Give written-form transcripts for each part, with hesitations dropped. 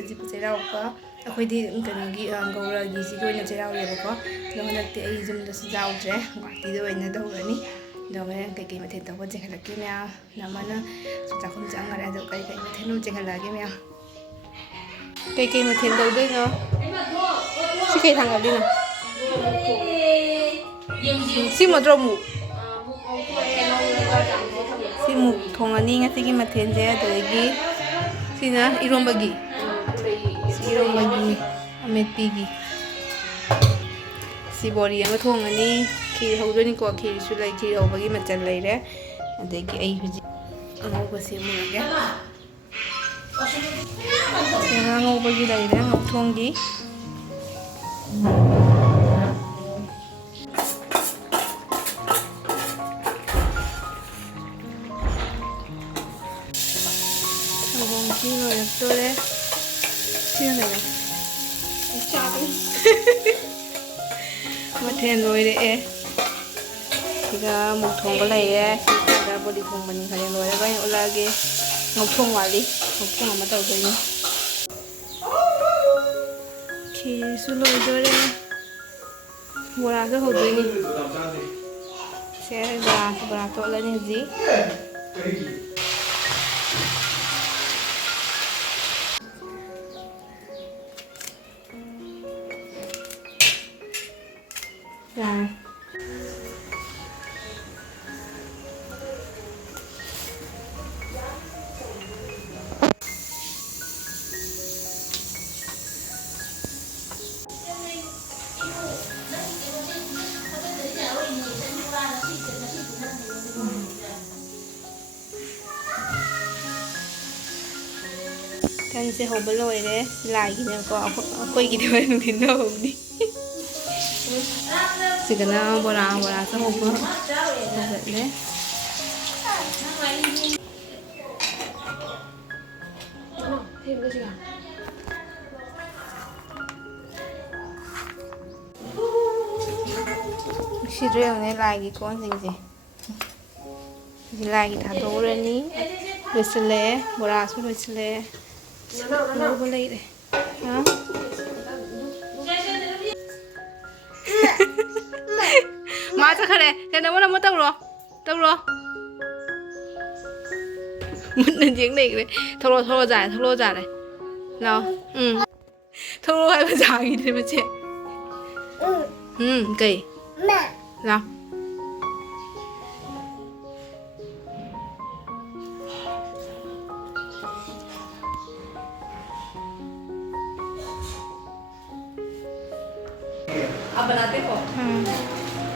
Sajibu cheiraoba ꯑꯩꯈꯣꯏꯗꯤ ꯀꯩꯅꯣꯒꯤ ꯒꯧꯔꯒꯤꯁꯤꯒꯤ ꯑꯣꯏꯅ ꯆꯩꯔꯥꯎꯋꯦꯕꯀꯣ ꯑꯗꯣ ꯍꯟꯗꯛꯇꯤ ꯑꯩ ꯌꯨꯝꯗꯁꯨ ꯌꯥꯎꯗ꯭ꯔꯦ ꯒꯨꯋꯥꯍꯥꯇꯤꯗ ꯑꯣꯏꯅ ꯇꯧꯔꯅꯤ ꯑꯗꯣ ꯍꯣꯔꯦꯟ ꯀꯩꯀꯩ ꯃꯊꯦꯜ ꯇꯧꯕ ꯆꯦꯟꯈꯠꯂꯛꯀꯦ ꯃꯌꯥꯝ ꯑꯃꯅ ꯆꯥꯛꯈꯨꯝ ꯆꯪꯉꯔꯦ ꯑꯗꯣ ꯀꯩ ꯃꯊꯦꯜ ꯆꯦꯟꯈꯠꯂꯛꯑꯒꯦ ꯃꯌꯥꯝꯀꯩꯀꯩ ꯃꯊꯦꯜ ꯇꯧꯗꯣꯏꯅꯣ ꯁꯤ ꯀꯩ ꯊꯥꯡꯒꯠꯂꯤꯅꯣ ꯁꯤ ꯃꯠꯇ꯭ꯔꯣ ꯃꯨꯛ ꯁꯤ ꯃꯨꯛ ꯊꯣꯡꯉꯅꯤ ꯉꯁꯤꯒꯤ ꯃꯊꯦꯜꯁꯦ ꯑꯗꯨꯗꯒꯤ sina irombagi ametpigi si bori ama thongani khiri hawdoni ko khiri su lai khiri hawbagi machal leire adegi ai huji angauba semurage angauba gi leire angau thonggi toure sino na chabi mathen loire e siga muk thongba laire siga body thongbani khare loire bai ulage ngau thong wali ngau thong ama taw doi ki su loi dore bora so ho doi ni se bora to la ni ji kan se hoba loire lai gi ne ko akoi gi de nu din no ni sigana bora sa hoba le sidre ne lai gi kon sing se lai gi tha do re ni besle bora su besle nó có lấy đây hả má sao khare thế nào mà tao rồi mất nên tiếng này đấy thâu dài này nào thâu hay bây giờ gì đấy mà chị kỳ nào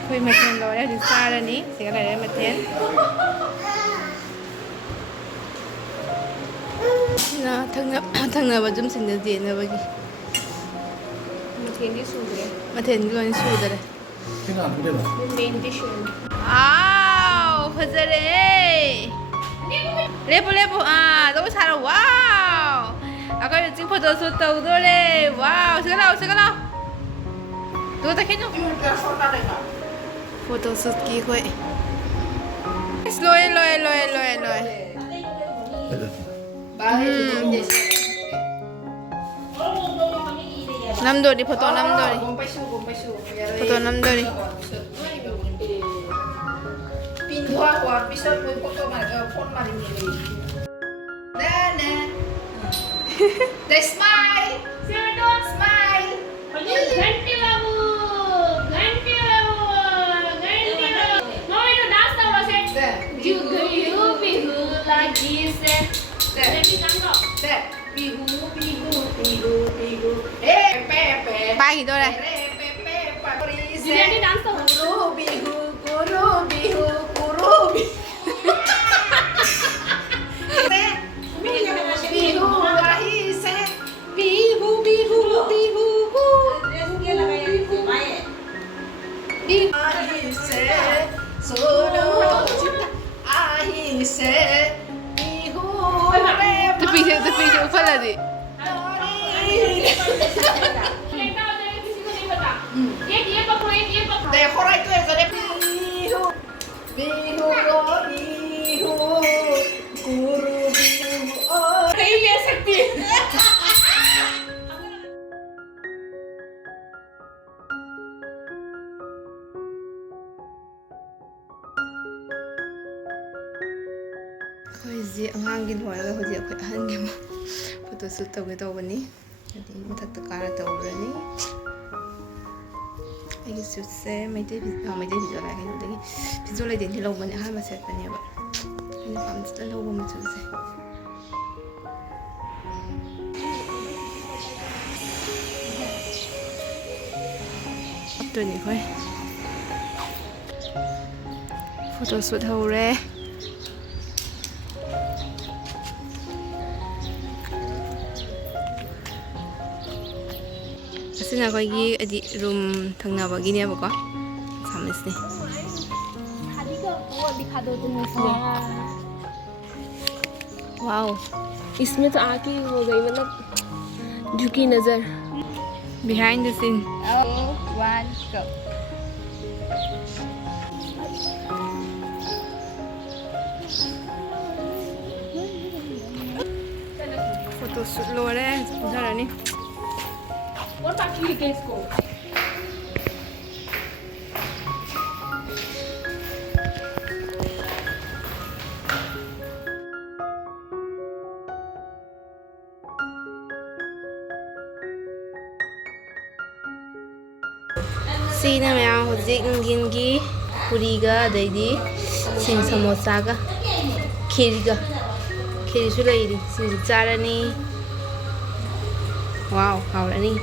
Khui mathen rồi đấy, xa ra ní, sẽ lại đây mathen. Nó thằng nào vào zum sinh được gì nữa vậy? Mathen đi xuống rồi. Mathen luôn xuống rồi. Cái nào cũng được à? Main dish. Wow, phải đấy. Lepo à, đâu xa rồi, wow. À cái chụp photoshoot tàu rồi đấy, wow, sẽ cái nào? Tôi ta khen không? Photoshoot ki khoi. Loi. Nam do đi photo nam do đi. Photo nam do đi. Pin hoa quả bisa pun photo mà phone mà đi. Nè. They smile. Sir, don't Smile. Ganti babu. Mau itu dance tahu se? Bihu lagi se. Jadi kan kok? Bihu. Pe. Ba gì tôi đây? Jadi dance tahu? Guru bihu. Bihu lahi se. Bihu. Tepi ufal tadi. Dia pakai. Để khó đây tôi sẽ đẹp bihu guru bihu. Kayak sakti. ꯑꯉꯥꯡꯒꯤ ꯂꯣꯏꯔꯒ ꯍꯧꯖꯤꯛ ꯑꯩꯈꯣꯏ ꯑꯍꯟꯒꯤ photo ꯁꯨꯠ ꯇꯧꯒꯦ ꯇꯧꯕꯅꯤ ꯑꯗꯩ ꯃꯊꯛꯇ car ꯇꯧꯔꯅꯤ ꯑꯩꯒꯤ ꯁꯨꯠꯁꯦ ꯃꯩꯇꯩ ꯐꯤꯖꯣꯜ ꯍꯥꯏ ꯀꯩꯅꯣꯗꯒꯤ ꯐꯤꯖꯣꯜ ꯂꯩꯇꯦꯡꯗꯤ ꯂꯧꯕꯅꯦ ꯑꯍꯥꯟꯕ ꯁꯦꯠꯄꯅꯦꯕ ꯑꯩꯅ ꯄꯥꯝꯖꯅ ꯂꯧꯕ ꯃꯆꯨꯁꯦ ꯍꯥꯞꯇꯣꯏꯅꯤ ꯑꯩꯈꯣꯏ ꯐꯣꯇꯣ ꯁꯨꯠ ꯍꯧꯔꯦ ꯑꯁꯤꯅ ꯑꯩꯈꯣꯏꯒꯤ ꯍꯥꯏꯗꯤ रूम थंनबगीनेबको सामने वो दिखा दो तुम इसमें वाओ इसमें तो आके हो गई मतलब झुकी नजर behind the scene 1 go photo shoot लोरे उधरनी और बाकी के इसको सीना मैं हजिक नंगिनगी पुरीगा अदैदी सिंग समोसागा खीरीसु लैरी सिंग चारनी वाव हावरनी